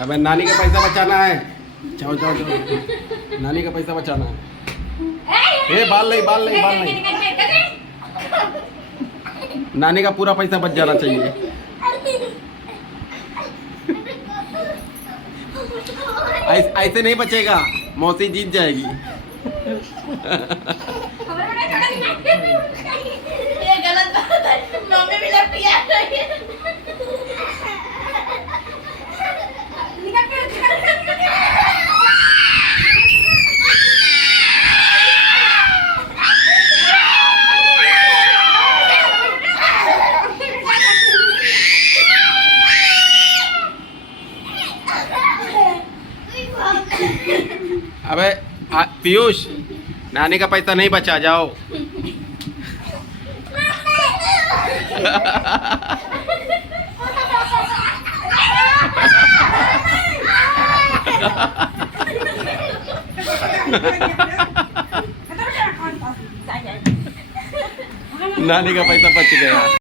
अबे नानी का पैसा बचाना है। जाओ जाओ जाओ, नानी का पैसा बचाना है। ए बाल नहीं, बाल नहीं, बाल नहीं। नानी का पूरा पैसा बच जाना चाहिए। ऐसे नहीं बचेगा, मौसी जीत जाएगी। ये गलत बात है, मम्मी भी लेफ्ट यार रही है। अबे पीयूष, नानी का पैसा नहीं बचा, जाओ। नानी का पैसा बच गया।